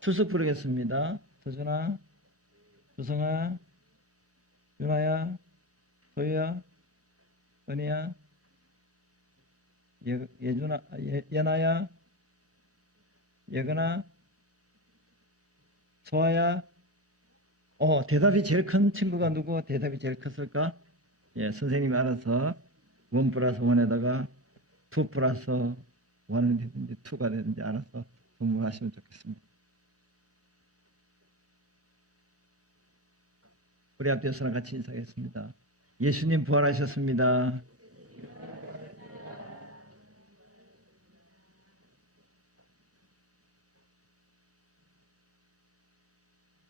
출석 부르겠습니다. 서준아, 조성아, 윤아야, 소유야, 은희야, 예준아, 연아야, 예근아, 소아야. 대답이 제일 큰 친구가 누구? 대답이 제일 컸을까? 예, 선생님이 알아서 1 플러스 1에다가 2 플러스 1이 되든지 2가 되든지 알아서 공부하시면 좋겠습니다. 우리 앞에서랑 같이 인사하겠습니다. 예수님 부활하셨습니다.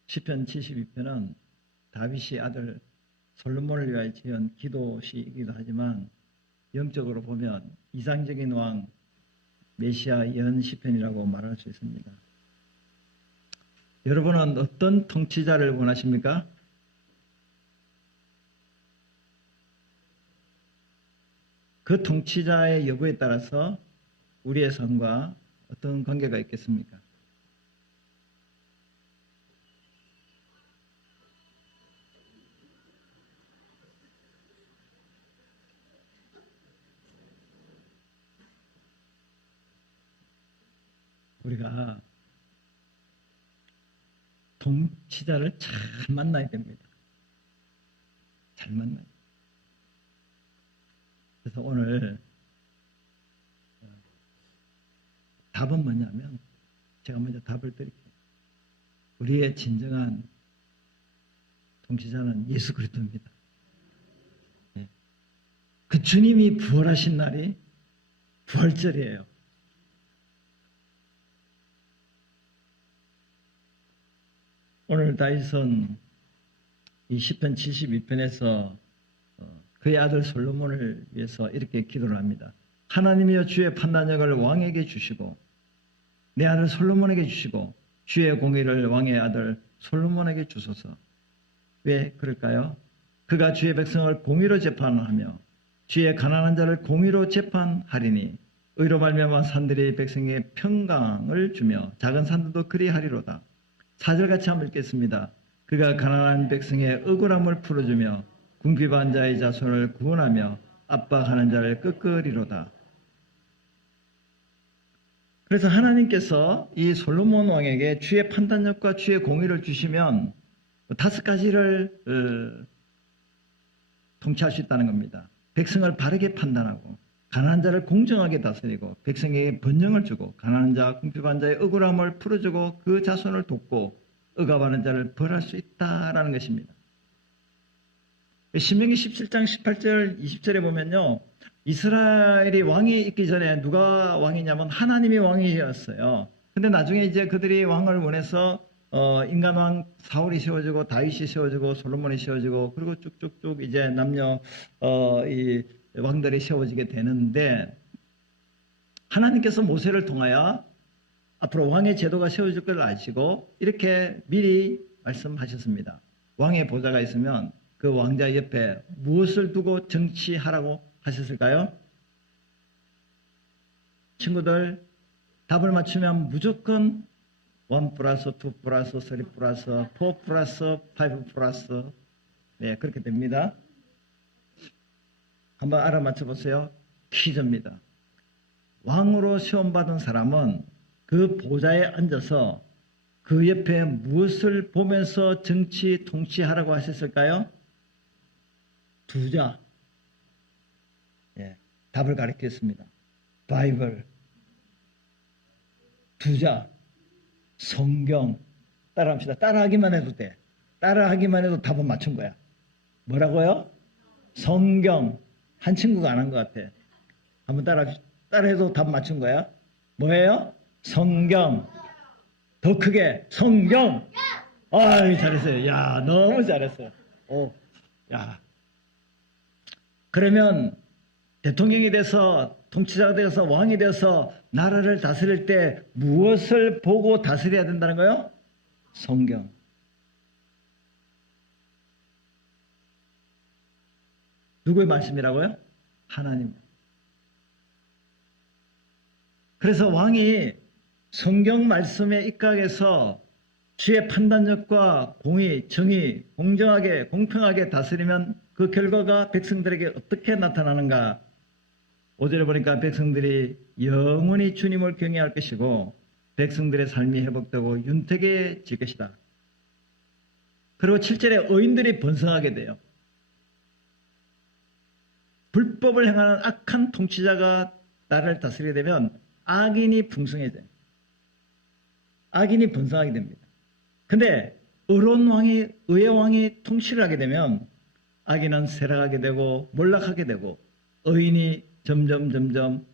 시편 72편은 다윗이 아들 솔로몬을 위하여 지은 기도시이기도 하지만 영적으로 보면 이상적인 왕 메시아 예언 시편이라고 말할 수 있습니다. 여러분은 어떤 통치자를 원하십니까? 그 통치자의 여부에 따라서 우리의 삶과 어떤 관계가 있겠습니까? 우리가 통치자를 잘 만나야 됩니다. 잘 만나야. 그래서 오늘 답은 뭐냐면 제가 먼저 답을 드릴게요. 우리의 진정한 통치자는 예수 그리스도입니다. 그 주님이 부활하신 날이 부활절이에요. 오늘 다윗은 이 시편 72편에서 그의 아들 솔로몬을 위해서 이렇게 기도를 합니다. 하나님이여 주의 판단력을 왕에게 주시고 내 아들 솔로몬에게 주시고 주의 공의를 왕의 아들 솔로몬에게 주소서. 왜 그럴까요? 그가 주의 백성을 공의로 재판하며 주의 가난한 자를 공의로 재판하리니 의로 말미암아 산들이 백성에게 평강을 주며 작은 산들도 그리하리로다. 4절같이 한번 읽겠습니다. 그가 가난한 백성의 억울함을 풀어주며 궁핍한 자의 자손을 구원하며 압박하는 자를 꺾으리로다. 그래서 하나님께서 이 솔로몬 왕에게 주의 판단력과 주의 공의를 주시면 5가지를 통치할 수 있다는 겁니다. 백성을 바르게 판단하고 가난한 자를 공정하게 다스리고 백성에게 번영을 주고 가난한 자, 궁핍한 자의 억울함을 풀어주고 그 자손을 돕고 억압하는 자를 벌할 수 있다라는 것입니다. 신명기 17장 18절 20절에 보면요. 이스라엘이 왕이 있기 전에 누가 왕이냐면 하나님이 왕이었어요. 근데 나중에 이제 그들이 왕을 원해서 인간왕 사울이 세워지고 다윗이 세워지고 솔로몬이 세워지고 그리고 쭉쭉쭉 이제 남녀 이 왕들이 세워지게 되는데 하나님께서 모세를 통하여 앞으로 왕의 제도가 세워질 걸 아시고 이렇게 미리 말씀하셨습니다. 왕의 보좌가 있으면 그 왕자 옆에 무엇을 두고 정치하라고 하셨을까요? 친구들 답을 맞추면 무조건 1 플러스 2 플러스 3 플러스 4 플러스 5 플러스 네 그렇게 됩니다. 한번 알아맞혀 보세요. 퀴즈입니다. 왕으로 시험받은 사람은 그 보좌에 앉아서 그 옆에 무엇을 보면서 정치 통치하라고 하셨을까요? 2자. 예, 답을 가리켰습니다. 바이블. 2자. 성경. 따라합시다. 따라하기만 해도 돼. 따라하기만 해도 답은 맞춘 거야. 뭐라고요? 성경. 한 친구가 안 한 것 같아. 한번 따라해도 답 맞춘 거야. 뭐예요? 성경. 더 크게 성경. 아이 잘했어요. 야 너무 잘했어요. 야. 그러면 대통령이 돼서 통치자가 되어서 왕이 되어서 나라를 다스릴 때 무엇을 보고 다스려야 된다는 거예요? 성경. 누구의 말씀이라고요? 하나님. 그래서 왕이 성경 말씀에 입각해서 주의 판단력과 공의, 정의, 공정하게, 공평하게 다스리면 그 결과가 백성들에게 어떻게 나타나는가? 5절에 보니까 백성들이 영원히 주님을 경외할 것이고 백성들의 삶이 회복되고 윤택해질 것이다. 그리고 7절에 의인들이 번성하게 돼요. 불법을 행하는 악한 통치자가 나라를 다스리게 되면 악인이 풍성해져요. 악인이 번성하게 됩니다. 근데 의로운 왕이, 의의 왕이 통치를 하게 되면 악인은 쇠락하게 되고 몰락하게 되고 의인이 점점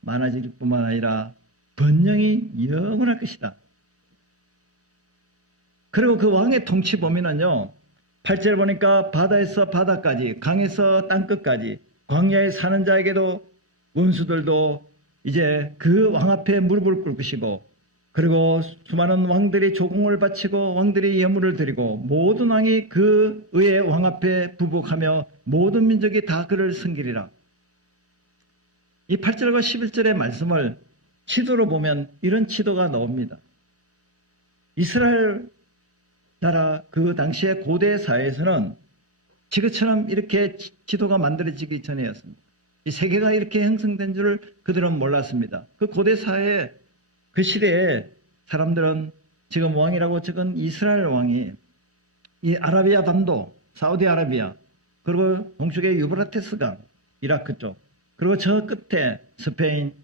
많아질 뿐만 아니라 번영이 영원할 것이다. 그리고 그 왕의 통치 범위는요, 8절 보니까 바다에서 바다까지, 강에서 땅끝까지, 광야에 사는 자에게도 원수들도 이제 그 왕 앞에 무릎을 꿇을 것이고, 그리고 수많은 왕들이 조공을 바치고 왕들이 예물을 드리고 모든 왕이 그 의의 왕 앞에 부복하며 모든 민족이 다 그를 섬기리라. 이 8절과 11절의 말씀을 지도로 보면 이런 지도가 나옵니다. 이스라엘 나라 그 당시의 고대 사회에서는 지금처럼 이렇게 지도가 만들어지기 전이었습니다. 이 세계가 이렇게 형성된 줄 그들은 몰랐습니다. 그 고대 사회에 그 시대에 사람들은 지금 왕이라고 적은 이스라엘 왕이 이 아라비아 반도, 사우디아라비아, 그리고 동쪽의 유브라테스강, 이라크 쪽, 그리고 저 끝에 스페인,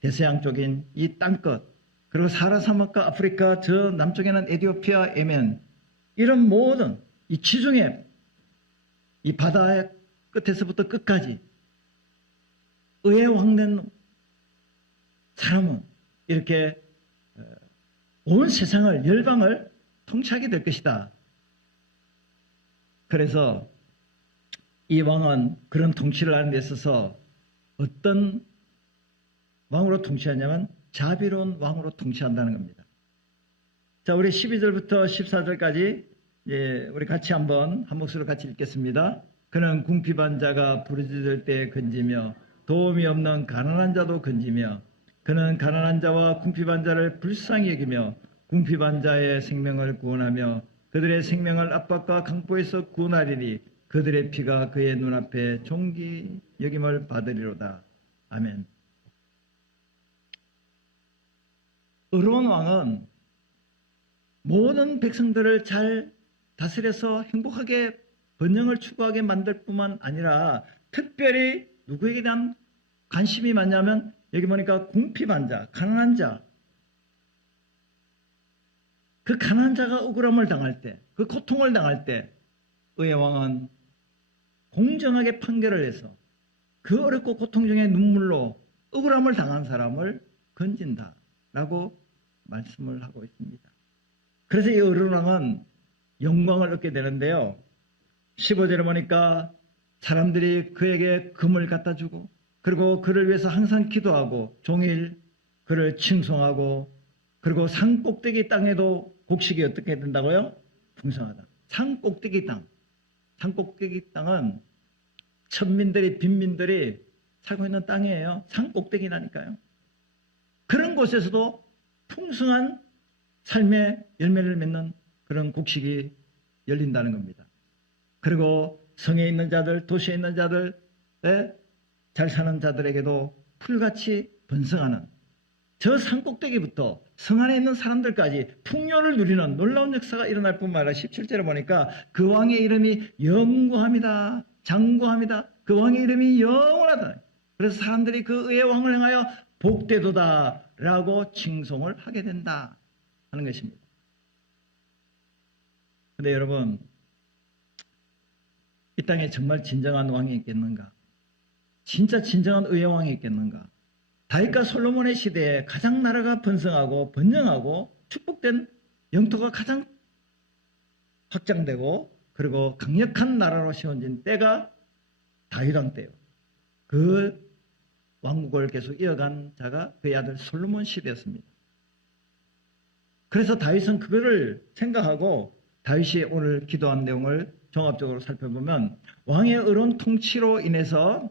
대서양 쪽인 이 땅끝, 그리고 사하라 사막과 아프리카 저 남쪽에는 에티오피아, 예멘, 이런 모든 이 지중해, 이 바다의 끝에서부터 끝까지 의에 왕된 사람은 이렇게 온 세상을, 열방을 통치하게 될 것이다. 그래서 이 왕은 그런 통치를 하는 데 있어서 어떤 왕으로 통치하냐면 자비로운 왕으로 통치한다는 겁니다. 자, 우리 12절부터 14절까지 우리 같이 한 목소리로 같이 읽겠습니다. 그는 궁핍한 자가 부르짖을 때 건지며 도움이 없는 가난한 자도 건지며 그는 가난한 자와 궁핍한 자를 불쌍히 여기며 궁핍한 자의 생명을 구원하며 그들의 생명을 압박과 강포에서 구원하리니 그들의 피가 그의 눈앞에 존귀 여김을 받으리로다. 아멘. 의로운 왕은 모든 백성들을 잘 다스려서 행복하게 번영을 추구하게 만들 뿐만 아니라 특별히 누구에게 대한 관심이 많냐면 여기 보니까 궁핍한 자, 가난한 자, 그 가난한 자가 억울함을 당할 때, 그 고통을 당할 때 의의 왕은 공정하게 판결을 해서 그 어렵고 고통 중에 눈물로 억울함을 당한 사람을 건진다라고 말씀을 하고 있습니다. 그래서 이 의로운 왕은 영광을 얻게 되는데요. 15절에 보니까 사람들이 그에게 금을 갖다 주고 그리고 그를 위해서 항상 기도하고 종일 그를 칭송하고 그리고 산 꼭대기 땅에도 곡식이 어떻게 된다고요? 풍성하다. 산 꼭대기 땅. 산 꼭대기 땅은 천민들이, 빈민들이 살고 있는 땅이에요. 산 꼭대기라니까요. 그런 곳에서도 풍성한 삶의 열매를 맺는 그런 곡식이 열린다는 겁니다. 그리고 성에 있는 자들, 도시에 있는 자들, 잘 사는 자들에게도 풀같이 번성하는 저 산꼭대기부터 성 안에 있는 사람들까지 풍요를 누리는 놀라운 역사가 일어날 뿐만 아니라 17절에 보니까 그 왕의 이름이 영구합니다. 장구합니다. 그 왕의 이름이 영원하다. 그래서 사람들이 그 의의 왕을 행하여 복되도다 라고 칭송을 하게 된다 하는 것입니다. 그런데 여러분, 이 땅에 정말 진정한 왕이 있겠는가? 진짜 진정한 의의 왕이 있겠는가? 다윗과 솔로몬의 시대에 가장 나라가 번성하고 번영하고 축복된 영토가 가장 확장되고 그리고 강력한 나라로 세워진 때가 다윗 왕 때예요. 그 왕국을 계속 이어간 자가 그의 아들 솔로몬 시대였습니다. 그래서 다윗은 그거를 생각하고 다윗이 오늘 기도한 내용을 종합적으로 살펴보면 왕의 의로운 통치로 인해서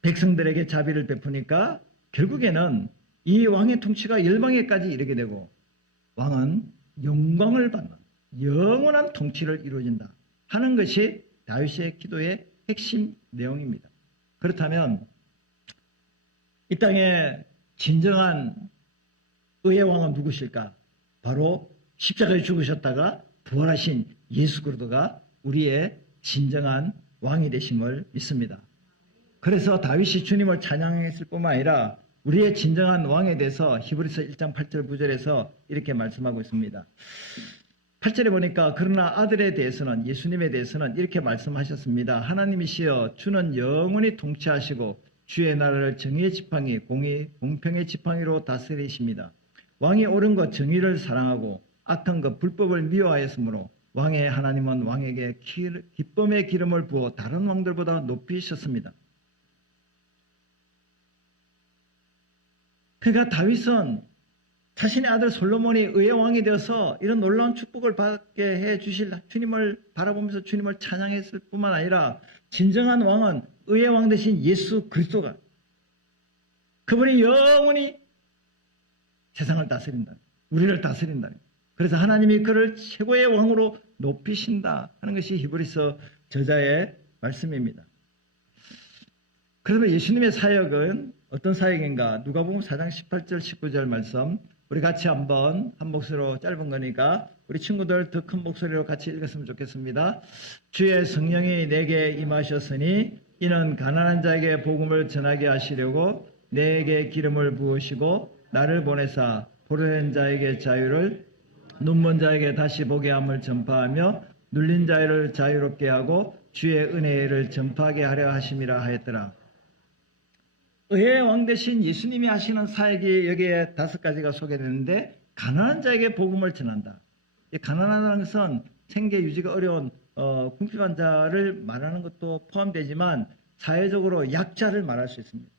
백성들에게 자비를 베푸니까 결국에는 이 왕의 통치가 열방에까지 이르게 되고 왕은 영광을 받는 영원한 통치를 이루어진다 하는 것이 다윗의 기도의 핵심 내용입니다. 그렇다면 이 땅에 진정한 의의 왕은 누구실까? 바로 십자가에 죽으셨다가 부활하신 예수 그리스도가 우리의 진정한 왕이 되심을 믿습니다. 그래서 다윗이 주님을 찬양했을 뿐만 아니라 우리의 진정한 왕에 대해서 히브리서 1장 8절 9절에서 이렇게 말씀하고 있습니다. 8절에 보니까 그러나 아들에 대해서는 예수님에 대해서는 이렇게 말씀하셨습니다. 하나님이시여 주는 영원히 통치하시고 주의 나라를 정의의 지팡이 공평의 지팡이로 다스리십니다. 왕이 옳은 것 정의를 사랑하고 악한 것 불법을 미워하였으므로 왕의 하나님은 왕에게 기쁨의 기름을 부어 다른 왕들보다 높이셨습니다. 그러니까 다윗은 자신의 아들 솔로몬이 의의 왕이 되어서 이런 놀라운 축복을 받게 해 주실 주님을 바라보면서 주님을 찬양했을 뿐만 아니라 진정한 왕은 의의 왕 되신 예수 그리스도가 그분이 영원히 세상을 다스린다. 우리를 다스린다. 그래서 하나님이 그를 최고의 왕으로 높이신다 하는 것이 히브리서 저자의 말씀입니다. 그러면 예수님의 사역은 어떤 사역인가? 누가복음 4장 18절 19절 말씀 우리 같이 한번 한 목소리로 짧은 거니까 우리 친구들 더 큰 목소리로 같이 읽었으면 좋겠습니다. 주의 성령이 내게 임하셨으니 이는 가난한 자에게 복음을 전하게 하시려고 내게 기름을 부으시고 나를 보내사 포로된 자에게 자유를 눈먼 자에게 다시 보게 함을 전파하며 눌린 자를 자유롭게 하고 주의 은혜를 전파하게 하려 하심이라 하였더라. 의의 왕 되신 예수님이 하시는 사역이 여기에 5가지가 소개되는데 가난한 자에게 복음을 전한다. 가난하다는 것은 생계 유지가 어려운 궁핍한 자를 말하는 것도 포함되지만 사회적으로 약자를 말할 수 있습니다.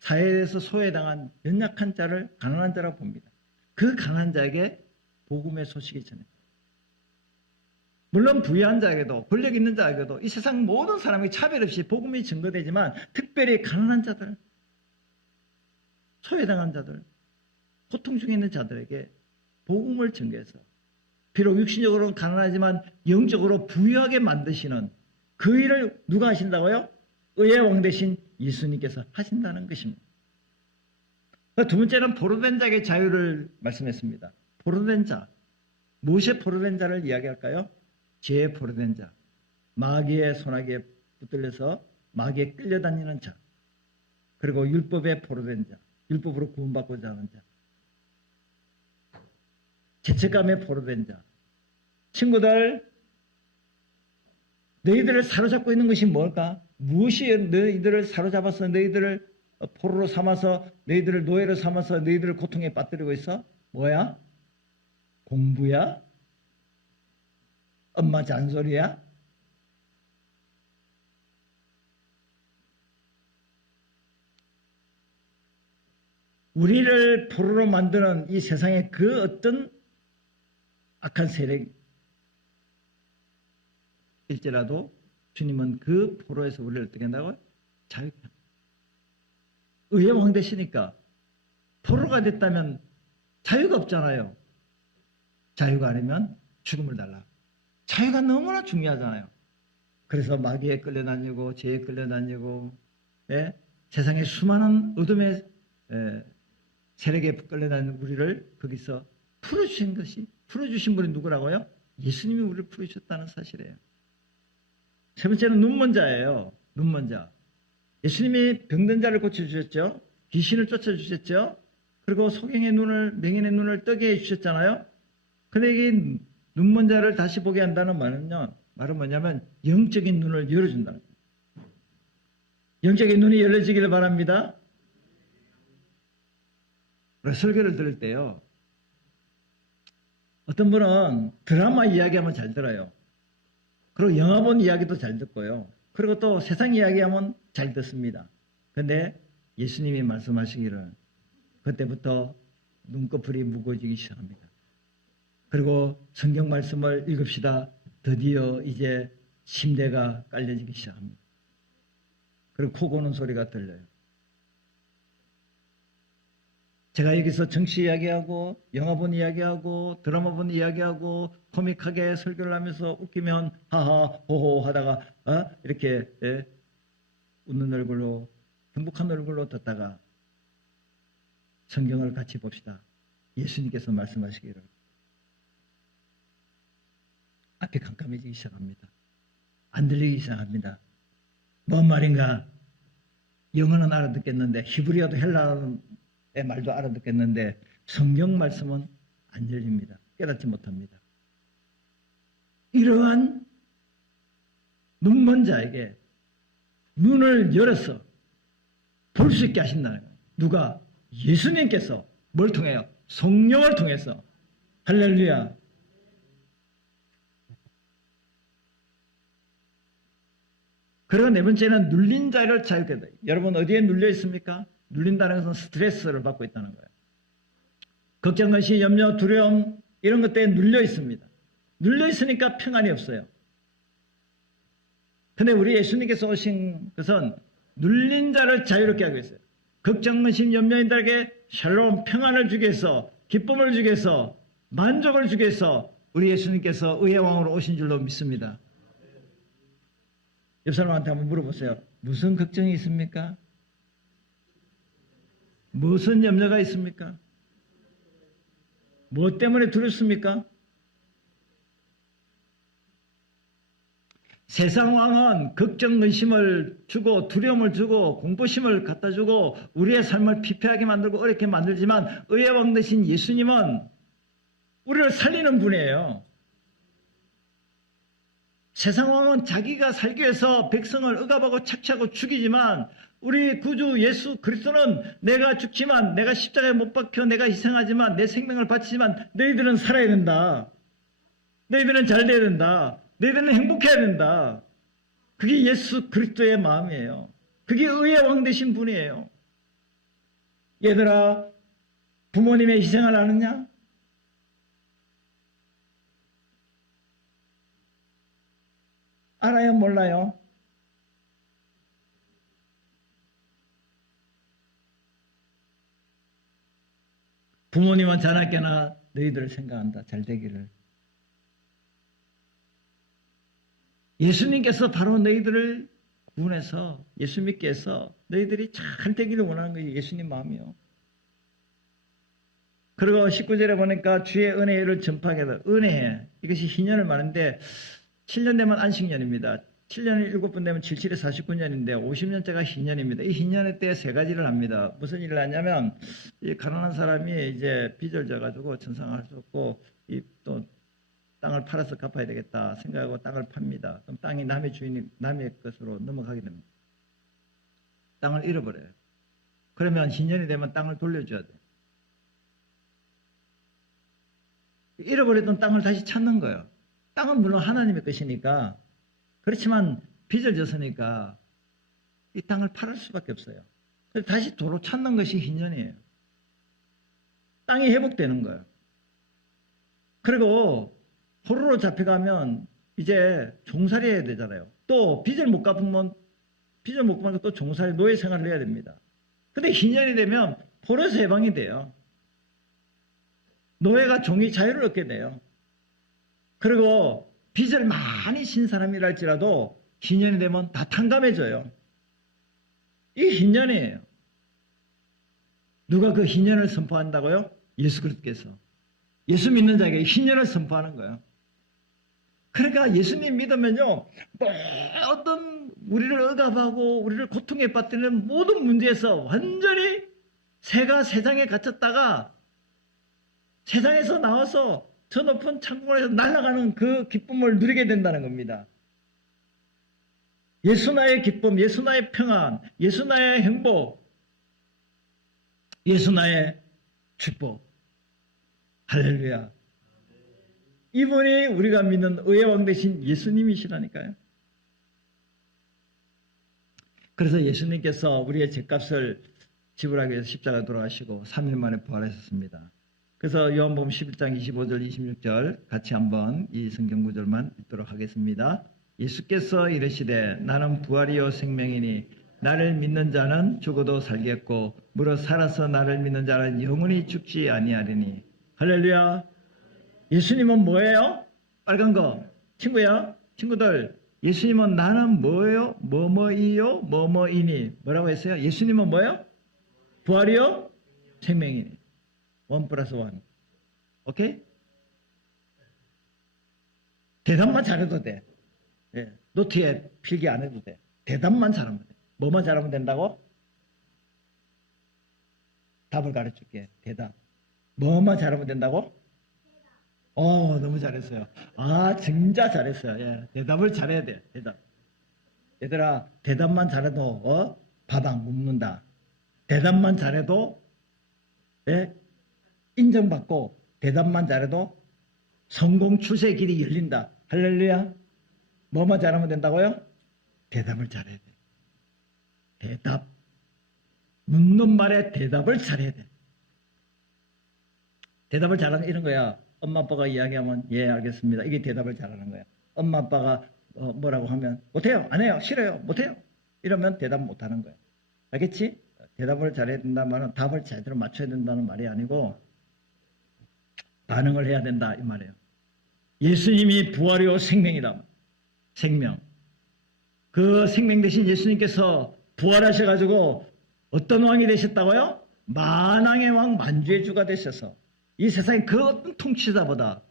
사회에서 소외당한 연약한 자를 가난한 자라고 봅니다. 그 가난한 자에게 복음의 소식이 전해집니다. 물론 부유한 자에게도 권력 있는 자에게도 이 세상 모든 사람이 차별 없이 복음이 증거되지만 특별히 가난한 자들, 소외당한 자들, 고통 중에 있는 자들에게 복음을 증거해서 비록 육신적으로는 가난하지만 영적으로 부유하게 만드시는 그 일을 누가 하신다고요? 의의 왕 되신 예수님께서 하신다는 것입니다. 두 번째는 포로된 자에게 자유를 말씀했습니다. 포로된 자, 무엇의 포로된 자를 이야기할까요? 죄의 포로된 자, 마귀의 손아귀에 붙들려서 마귀에 끌려다니는 자, 그리고 율법의 포로된 자, 율법으로 구원받고자 하는 자, 죄책감에 포로된 자. 친구들, 너희들을 사로잡고 있는 것이 뭘까? 무엇이 너희들을 사로잡아서 너희들을 포로로 삼아서 너희들을 노예로 삼아서 너희들을 고통에 빠뜨리고 있어? 뭐야? 공부야? 엄마 잔소리야? 우리를 포로로 만드는 이 세상의 그 어떤 악한 세력일지라도 주님은 그 포로에서 우리를 어떻게 한다고요? 자유케 합니다. 의의 왕 되시니까 포로가 됐다면 자유가 없잖아요. 자유가 아니면 죽음을 달라. 자유가 너무나 중요하잖아요. 그래서 마귀에 끌려다니고 죄에 끌려다니고 세상의 수많은 어둠의 세력에 끌려다니는 우리를 거기서 풀어주신 분이 누구라고요? 예수님이 우리를 풀어주셨다는 사실이에요. 세 번째는 눈먼 자예요. 눈먼 자. 예수님이 병든 자를 고쳐주셨죠. 귀신을 쫓아주셨죠. 그리고 소경의 눈을, 맹인의 눈을 뜨게 해주셨잖아요. 근데 이 눈먼 자를 다시 보게 한다는 말은 뭐냐면 영적인 눈을 열어준다는 거예요. 영적인 눈이 열려지기를 바랍니다. 설교를 들을 때요. 어떤 분은 드라마 이야기하면 잘 들어요. 그리고 영화 본 이야기도 잘 듣고요. 그리고 또 세상 이야기하면 잘 듣습니다. 그런데 예수님이 말씀하시기를 그때부터 눈꺼풀이 무거워지기 시작합니다. 그리고 성경 말씀을 읽읍시다. 드디어 이제 심대가 깔려지기 시작합니다. 그리고 코 고는 소리가 들려요. 제가 여기서 정치 이야기하고 영화 본 이야기하고 드라마 본 이야기하고 코믹하게 설교를 하면서 웃기면 하하 호호 하다가 이렇게 웃는 얼굴로 행복한 얼굴로 듣다가 성경을 같이 봅시다. 예수님께서 말씀하시기를 앞이 깜깜해지기 시작합니다. 안 들리기 시작합니다. 뭔 말인가? 영어는 알아듣겠는데 히브리어도 헬라어의 말도 알아듣겠는데 성경 말씀은 안 열립니다. 깨닫지 못합니다. 이러한 눈먼 자에게 눈을 열어서 볼 수 있게 하신다는 거예요. 누가? 예수님께서 뭘 통해요? 성령을 통해서. 할렐루야. 그리고 네 번째는 눌린 자를 자유케 해요. 여러분 어디에 눌려 있습니까? 눌린다는 것은 스트레스를 받고 있다는 거예요. 걱정, 근심, 염려, 두려움 이런 것 때문에 눌려 있습니다. 눌려 있으니까 평안이 없어요. 근데 우리 예수님께서 오신 것은 눌린 자를 자유롭게 하고 있어요. 걱정, 근심, 염려인들에게 샬롬, 평안을 주기 위해서, 기쁨을 주기 위해서, 만족을 주기 위해서 우리 예수님께서 의의 왕으로 오신 줄로 믿습니다. 옆 사람한테 한번 물어보세요. 무슨 걱정이 있습니까? 무슨 염려가 있습니까? 무엇 때문에 두렵습니까? 세상 왕은 걱정, 근심을 주고 두려움을 주고 공포심을 갖다 주고 우리의 삶을 피폐하게 만들고 어렵게 만들지만 의의 왕 되신 예수님은 우리를 살리는 분이에요. 세상 왕은 자기가 살기 위해서 백성을 억압하고 착취하고 죽이지만 우리 구주 예수 그리스도는 내가 죽지만 내가 십자가에 못 박혀 내가 희생하지만 내 생명을 바치지만 너희들은 살아야 된다. 너희들은 잘 돼야 된다. 너희들은 행복해야 된다. 그게 예수 그리스도의 마음이에요. 그게 의의 왕 되신 분이에요. 얘들아, 부모님의 희생을 아느냐? 알아요? 몰라요? 부모님은 자나깨나 너희들을 생각한다. 잘 되기를. 예수님께서 바로 너희들을 구원해서 예수 믿게 해서 너희들이 잘 되기를 원하는 것이 예수님 마음이요. 그리고 19절에 보니까 주의 은혜를 전파하게 하다. 은혜, 이것이 희년을 말하는데 7년 되면 안식년입니다. 7년에 7번 되면 77에 49년인데 50년째가 희년입니다. 이 희년의 때에 세 가지를 합니다. 무슨 일을 하냐면 이 가난한 사람이 이제 빚을 져가지고 전상할 수 없고 이 또 땅을 팔아서 갚아야 되겠다 생각하고 땅을 팝니다. 그럼 땅이 남의 주인이 남의 것으로 넘어가게 됩니다. 땅을 잃어버려요. 그러면 희년이 되면 땅을 돌려줘야 돼요. 잃어버렸던 땅을 다시 찾는 거예요. 땅은 물론 하나님의 것이니까 그렇지만 빚을 졌으니까 이 땅을 팔을 수밖에 없어요. 그래서 다시 도로 찾는 것이 희년이에요. 땅이 회복되는 거예요. 그리고 포로로 잡혀가면 이제 종살이 해야 되잖아요. 또 빚을 못 갚으면 또 종살이 노예 생활을 해야 됩니다. 근데 희년이 되면 포로에서 해방이 돼요. 노예가 종이 자유를 얻게 돼요. 그리고 빚을 많이 진 사람이라 할지라도 희년이 되면 다 탕감해져요. 이 희년이에요. 누가 그 희년을 선포한다고요? 예수 그리스도께서. 예수 믿는 자에게 희년을 선포하는 거예요. 그러니까 예수님 믿으면요, 어떤 우리를 억압하고 우리를 고통에 빠뜨리는 모든 문제에서 완전히 새가 세상에 갇혔다가 세상에서 나와서 저 높은 창공에서 날아가는 그 기쁨을 누리게 된다는 겁니다. 예수 나의 기쁨, 예수 나의 평안, 예수 나의 행복, 예수 나의 축복. 할렐루야. 이분이 우리가 믿는 의의 왕 되신 예수님이시라니까요. 그래서 예수님께서 우리의 죄값을 지불하기 위해서 십자가에 돌아가시고 3일 만에 부활하셨습니다. 그래서 요한복음 11장 25절 26절 같이 한번 이 성경 구절만 읽도록 하겠습니다. 예수께서 이르시되 나는 부활이요 생명이니 나를 믿는 자는 죽어도 살겠고 무릇 살아서 나를 믿는 자는 영원히 죽지 아니하리니. 할렐루야. 예수님은 뭐예요? 빨간 거. 친구야, 친구들. 예수님은 나는 뭐예요? 뭐뭐이요? 뭐뭐이니. 뭐라고 했어요? 예수님은 뭐예요? 부활이요? 생명이니. 1 플러스 1. 오케이? 대답만 잘해도 돼. 예, 노트에 필기 안 해도 돼. 대답만 잘하면 돼. 뭐만 잘하면 된다고? 답을 가르칠게. 대답. 뭐만 잘하면 된다고? 너무 잘했어요. 아, 진짜 잘했어요. 예, 대답을 잘해야 돼. 대답. 얘들아, 대답만 잘해도 밥 안 굶는다. 대답만 잘해도 예, 인정받고 대답만 잘해도 성공 출세 길이 열린다. 할렐루야. 뭐만 잘하면 된다고요? 대답을 잘해야 돼. 대답. 묻는 말에 대답을 잘해야 돼. 대답을 잘하는 이런 거야. 엄마 아빠가 이야기하면 예 알겠습니다. 이게 대답을 잘하는 거야. 엄마 아빠가 뭐라고 하면 못해요. 안 해요. 싫어요. 못해요. 이러면 대답 못하는 거야. 알겠지? 대답을 잘해야 된다는 말은 답을 제대로 맞춰야 된다는 말이 아니고 반응을 해야 된다 이 말이에요. 예수님이 부활이요 생명이다. 생명. 그 생명 대신 예수님께서 부활하셔가지고 어떤 왕이 되셨다고요? 만왕의 왕 만주의 주가 되셔서 이 세상의 그 어떤 통치자보다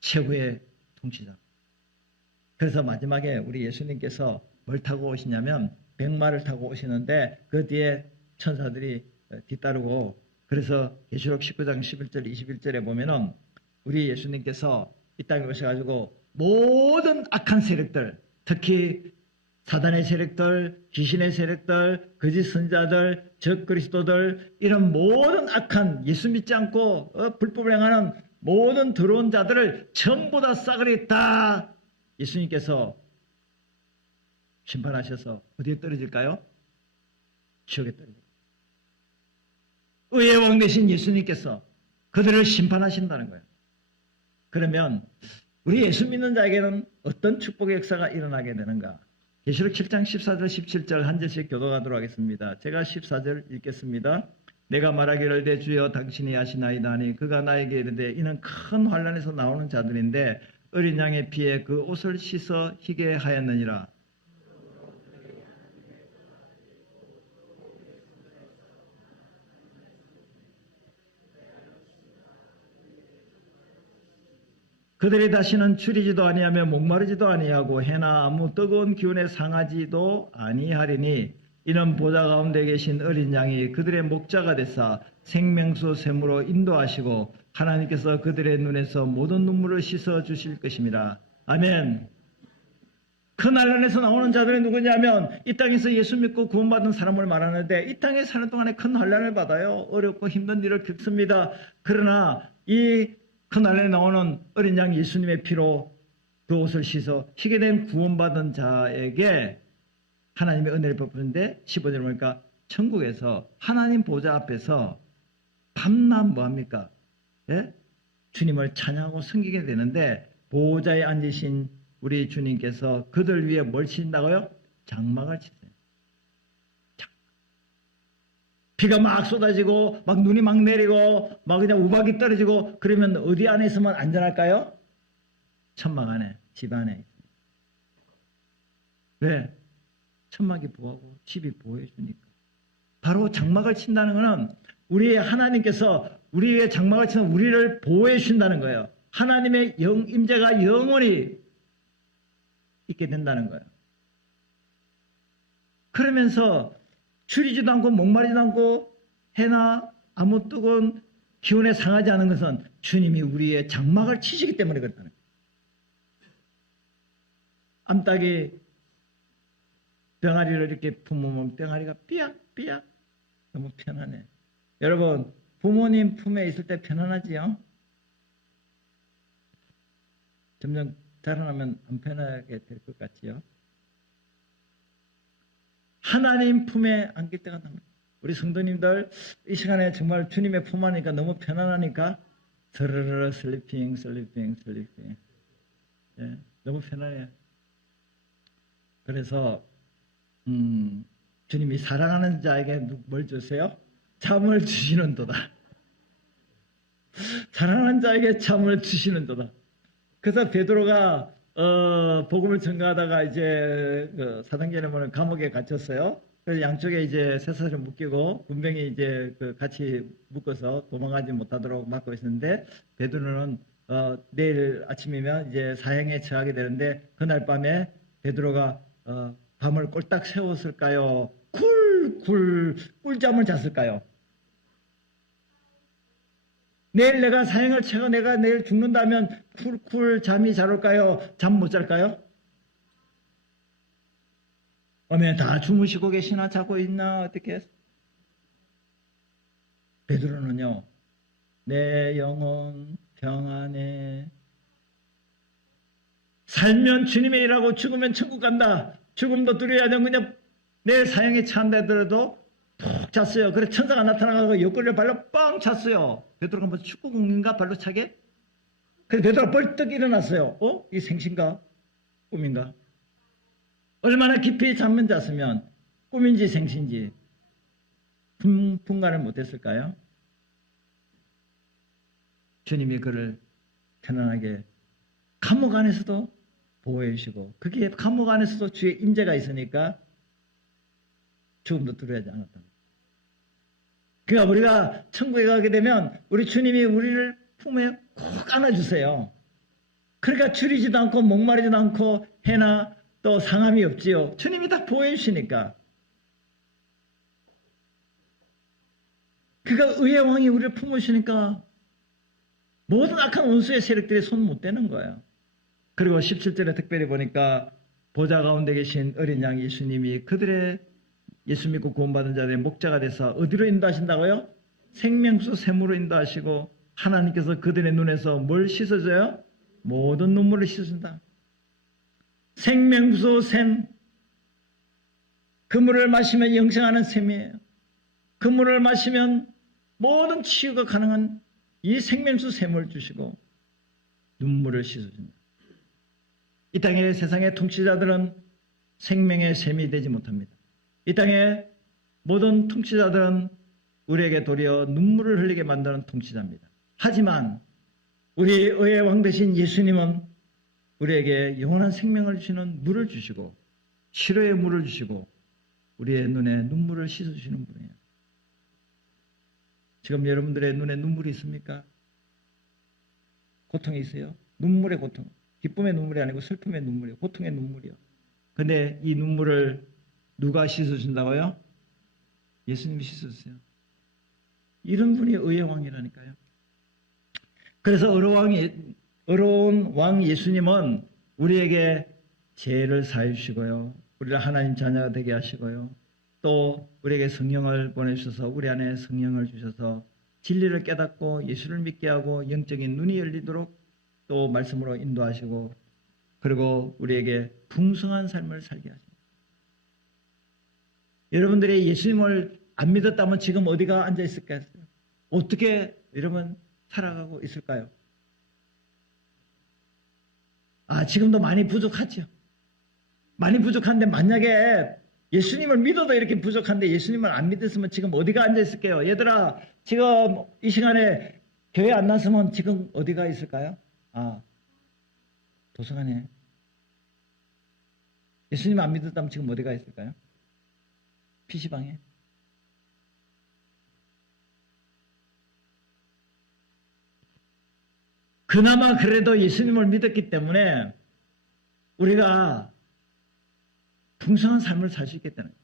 최고의 통치자. 그래서 마지막에 우리 예수님께서 뭘 타고 오시냐면 백마를 타고 오시는데 그 뒤에 천사들이 뒤따르고 그래서 계시록 19장 11절 21절에 보면은 우리 예수님께서 이 땅에 오셔가지고 모든 악한 세력들 특히 사단의 세력들, 귀신의 세력들, 거짓 선자들, 적그리스도들 이런 모든 악한 예수 믿지 않고 불법을 행하는 모든 더러운 자들을 전부 다 싸그리 다 예수님께서 심판하셔서 어디에 떨어질까요? 지옥에 떨어집니다. 의의 왕 되신 예수님께서 그들을 심판하신다는 거예요. 그러면 우리 예수 믿는 자에게는 어떤 축복의 역사가 일어나게 되는가? 계시록 7장 14절 17절 한 절씩 교독하도록 하겠습니다. 제가 14절 읽겠습니다. 내가 말하기를 내 주여 당신이 아시나이다 하니 그가 나에게 이르되 이는 큰 환란에서 나오는 자들인데 어린 양의 피에 그 옷을 씻어 희게 하였느니라. 그들이 다시는 추리지도 아니하며 목마르지도 아니하고 해나 아무 뜨거운 기운에 상하지도 아니하리니 이는 보좌 가운데 계신 어린 양이 그들의 목자가 되사 생명수 샘으로 인도하시고 하나님께서 그들의 눈에서 모든 눈물을 씻어 주실 것입니다. 아멘. 그 난란에서 나오는 자들이 누구냐면 이 땅에서 예수 믿고 구원받은 사람을 말하는데 이 땅에 사는 동안에 큰 환난을 받아요. 어렵고 힘든 일을 겪습니다. 그러나 이 큰 난란에 나오는 어린 양 예수님의 피로 그 옷을 씻어 희게 된 구원받은 자에게 하나님의 은혜를 베푸는데 15절 보니까 천국에서 하나님 보좌 앞에서 밤낮 뭐합니까? 예? 주님을 찬양하고 섬기게 되는데 보좌에 앉으신 우리 주님께서 그들 위해 뭘 치신다고요? 장막을 치세요. 비가 막 쏟아지고 막 눈이 막 내리고 막 그냥 우박이 떨어지고 그러면 어디 안에 있으면 안전할까요? 천막 안에, 집 안에. 왜? 천막이 보호하고 집이 보호해 주니까. 바로 장막을 친다는 것은 우리의 하나님께서 우리의 장막을 치면 우리를 보호해 주신다는 거예요. 하나님의 임재가 영원히 있게 된다는 거예요. 그러면서 추리지도 않고 목마르지도 않고 해나 아무 뜨거운 기운에 상하지 않은 것은 주님이 우리의 장막을 치시기 때문에 그렇다는 거예요. 암탉이 병아리를 이렇게 품으면 병아리가 삐약삐약 너무 편안해. 여러분 부모님 품에 있을 때 편안하지요? 점점 자라나면 안 편하게 될 것 같지요? 하나님 품에 안길 때가 납니다. 우리 성도님들 이 시간에 정말 주님의 품 안이니까 너무 편안하니까 스르르 슬리핑 예, 너무 편안해요. 그래서 주님이 사랑하는 자에게 뭘 주세요? 잠을 주시는도다. 사랑하는 자에게 잠을 주시는도다. 그래서 베드로가 복음을 전가하다가 이제 사도행전에 감옥에 갇혔어요. 그래서 양쪽에 이제 쇠사슬을 묶이고 군병이 이제 같이 묶어서 도망가지 못하도록 막고 있었는데 베드로는 내일 아침이면 이제 사형에 처하게 되는데 그날 밤에 베드로가 밤을 꼴딱 새웠을까요? 꿀잠을 잤을까요? 내일 내가 사형을 채고 내가 내일 죽는다면 쿨쿨 잠이 잘 올까요? 잠 못 잘까요? 어메 다 주무시고 계시나 자고 있나 어떻게? 베드로는요. 내 영혼 평안해. 살면 주님의 일하고 죽으면 천국 간다. 죽음도 두려워야 되는 그냥 내일 사형에 처한다 하더라도 푹 잤어요. 그래 천사가 나타나서 옆구리를 발로 뻥 찼어요. 베드로가 뭐 축구공인가 발로 차게? 그래 베드로가 벌떡 일어났어요. 이 생신가? 꿈인가? 얼마나 깊이 잠만 잤으면 꿈인지 생신지 분간을 못했을까요? 주님이 그를 편안하게 감옥 안에서도 보호해 주시고 그게 감옥 안에서도 주의 임재가 있으니까 죽음도 두려워하지 않았다. 그러니까 우리가 천국에 가게 되면 우리 주님이 우리를 품에 꼭 안아주세요. 그러니까 줄이지도 않고 목마르지도 않고 해나 또 상함이 없지요. 주님이 다 보호해 주시니까. 그러니까 의의 왕이 우리를 품으시니까 모든 악한 원수의 세력들이 손 못 대는 거예요. 그리고 17절에 특별히 보니까 보좌 가운데 계신 어린 양 예수님이 그들의 예수 믿고 구원받은 자들의 목자가 돼서 어디로 인도하신다고요? 생명수 샘으로 인도하시고 하나님께서 그들의 눈에서 뭘 씻어줘요? 모든 눈물을 씻어준다. 생명수 샘. 그 물을 마시면 영생하는 샘이에요. 그 물을 마시면 모든 치유가 가능한 이 생명수 샘을 주시고 눈물을 씻어준다. 이 땅의 세상의 통치자들은 생명의 샘이 되지 못합니다. 이 땅의 모든 통치자들은 우리에게 도리어 눈물을 흘리게 만드는 통치자입니다. 하지만 우리 의의 왕 되신 예수님은 우리에게 영원한 생명을 주시는 물을 주시고 치료의 물을 주시고 우리의 눈에 눈물을 씻어주시는 분이에요. 지금 여러분들의 눈에 눈물이 있습니까? 고통이 있어요? 눈물의 고통. 기쁨의 눈물이 아니고 슬픔의 눈물이요. 고통의 눈물이요. 근데 이 눈물을 누가 씻어준다고요? 예수님이 씻어주세요. 이런 분이 의의 왕이라니까요. 그래서 의로운 왕 예수님은 우리에게 죄를 사해 주시고요. 우리를 하나님 자녀가 되게 하시고요. 또 우리에게 성령을 보내주셔서 우리 안에 성령을 주셔서 진리를 깨닫고 예수를 믿게 하고 영적인 눈이 열리도록 또 말씀으로 인도하시고 그리고 우리에게 풍성한 삶을 살게 하십니다. 여러분들이 예수님을 안 믿었다면 지금 어디가 앉아 있을까요? 어떻게 여러분 살아가고 있을까요? 지금도 많이 부족하죠. 많이 부족한데 만약에 예수님을 믿어도 이렇게 부족한데 예수님을 안 믿었으면 지금 어디가 앉아 있을게요? 얘들아 지금 이 시간에 교회 안 났으면 지금 어디가 있을까요? 도서관에. 예수님 안 믿었다면 지금 어디가 있을까요? PC방에. 그나마 그래도 예수님을 믿었기 때문에 우리가 풍성한 삶을 살 수 있겠다는 거예요.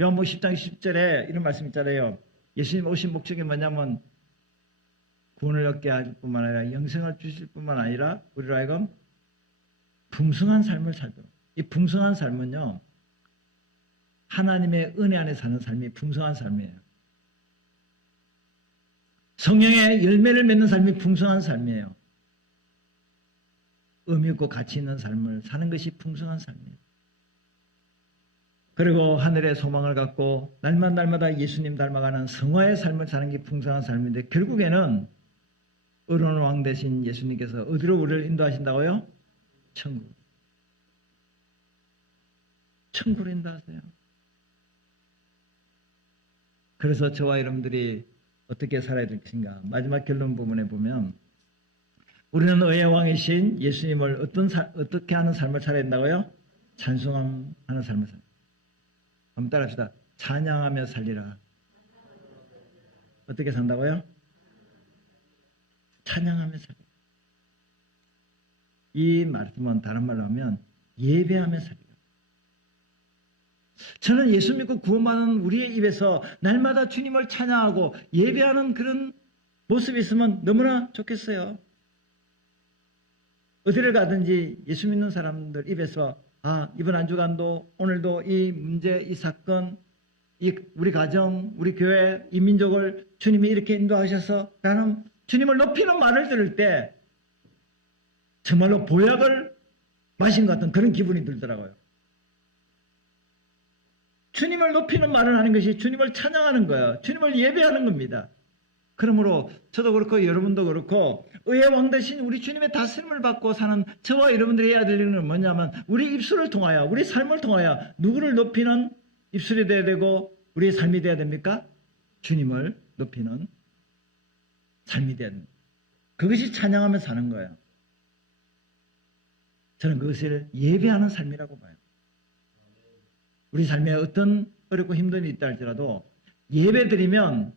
요한복음 10장 10절에 이런 말씀 있잖아요. 예수님 오신 목적이 뭐냐면 구원을 얻게 할 뿐만 아니라 영생을 주실 뿐만 아니라 우리로 하여금 풍성한 삶을 살도록. 이 풍성한 삶은요. 하나님의 은혜 안에 사는 삶이 풍성한 삶이에요. 성령의 열매를 맺는 삶이 풍성한 삶이에요. 의미 있고 가치 있는 삶을 사는 것이 풍성한 삶이에요. 그리고 하늘의 소망을 갖고 날마다 예수님 닮아가는 성화의 삶을 사는 게 풍성한 삶인데 결국에는 의로운 왕 되신 예수님께서 어디로 우리를 인도하신다고요? 천국. 천국으로 인도하세요. 그래서 저와 여러분들이 어떻게 살아야 될 것인가. 마지막 결론 부분에 보면 우리는 의의 왕이신 예수님을 어떻게 하는 삶을 살아야 된다고요? 찬송하는 삶을 살아야. 한번 따라합시다. 찬양하며 살리라. 어떻게 산다고요? 찬양하며 살리라. 이 말씀은 다른 말로 하면 예배하며 살리라. 저는 예수 믿고 구원받은 우리의 입에서 날마다 주님을 찬양하고 예배하는 그런 모습이 있으면 너무나 좋겠어요. 어디를 가든지 예수 믿는 사람들 입에서 이번 한 주간도 오늘도 이 문제, 이 사건, 우리 가정, 우리 교회, 이 민족을 주님이 이렇게 인도하셔서 라는 주님을 높이는 말을 들을 때 정말로 보약을 마신 것 같은 그런 기분이 들더라고요. 주님을 높이는 말을 하는 것이 주님을 찬양하는 거예요. 주님을 예배하는 겁니다. 그러므로 저도 그렇고 여러분도 그렇고 의의 왕 대신 우리 주님의 다스림을 받고 사는 저와 여러분들이 해야 될 일은 뭐냐면 우리 입술을 통하여 우리 삶을 통하여 누구를 높이는 입술이 되어야 되고 우리의 삶이 되어야 됩니까? 주님을 높이는 삶이 되어야 됩니다. 그것이 찬양하며 사는 거예요. 저는 그것을 예배하는 삶이라고 봐요. 우리 삶에 어떤 어렵고 힘든 일이 있다 할지라도 예배드리면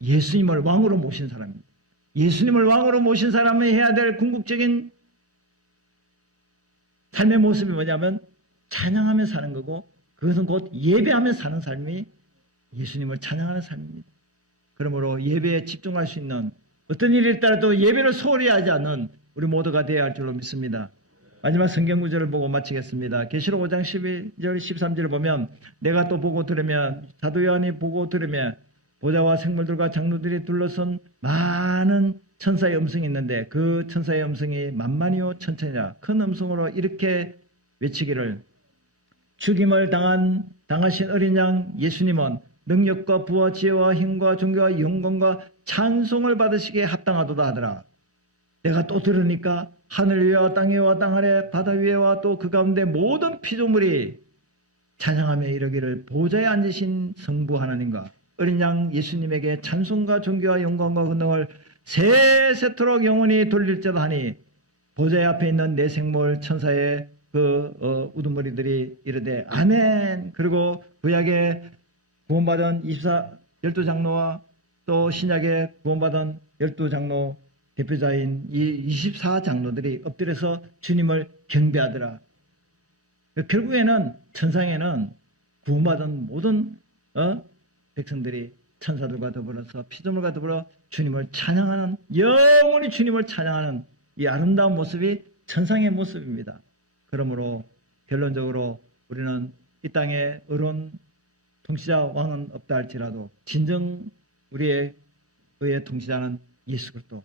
예수님을 왕으로 모신 사람입니다. 예수님을 왕으로 모신 사람이 해야 될 궁극적인 삶의 모습이 뭐냐면 찬양하며 사는 거고 그것은 곧 예배하며 사는 삶이 예수님을 찬양하는 삶입니다. 그러므로 예배에 집중할 수 있는 어떤 일이 있더라도 예배를 소홀히 하지 않는 우리 모두가 되어야 할 줄로 믿습니다. 마지막 성경 구절을 보고 마치겠습니다. 계시록 5장 12절 13절을 보면 내가 또 보고 들으며 사도 요한이 보고 들으며 보좌와 생물들과 장로들이 둘러선 많은 천사의 음성이 있는데 그 천사의 음성이 만만이요 천천이라 큰 음성으로 이렇게 외치기를 죽임을 당하신 어린 양 예수님은 능력과 부와 지혜와 힘과 존귀와 영광과 찬송을 받으시기에 합당하도다 하더라. 내가 또 들으니까 하늘 위와 땅 위와 땅 아래 바다 위에와 또 그 가운데 모든 피조물이 찬양하며 이르기를 보좌에 앉으신 성부 하나님과 어린 양 예수님에게 찬송과 존귀와 영광과 근능을 세세토록 영원히 돌릴지어다 하니 보좌 앞에 있는 네 생물 천사의 그 우두머리들이 이르되 아멘. 그리고 구약에 구원받은 12장로와 또 신약에 구원받은 12장로 대표자인 이 24장로들이 엎드려서 주님을 경배하더라. 결국에는 천상에는 구원받은 모든 백성들이 천사들과 더불어서 피조물과 더불어 주님을 찬양하는 영원히 주님을 찬양하는 이 아름다운 모습이 천상의 모습입니다. 그러므로 결론적으로 우리는 이 땅에 의로운 통치자 왕은 없다 할지라도 진정 우리의 의의 통치자는 예수 그리스도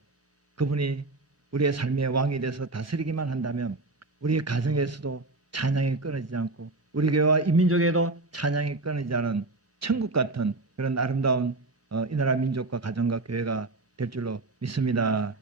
그분이 우리의 삶의 왕이 돼서 다스리기만 한다면 우리의 가정에서도 찬양이 끊어지지 않고 우리 교회와 이민족에도 찬양이 끊어지지 않은 천국 같은 그런 아름다운 이 나라 민족과 가정과 교회가 될 줄로 믿습니다.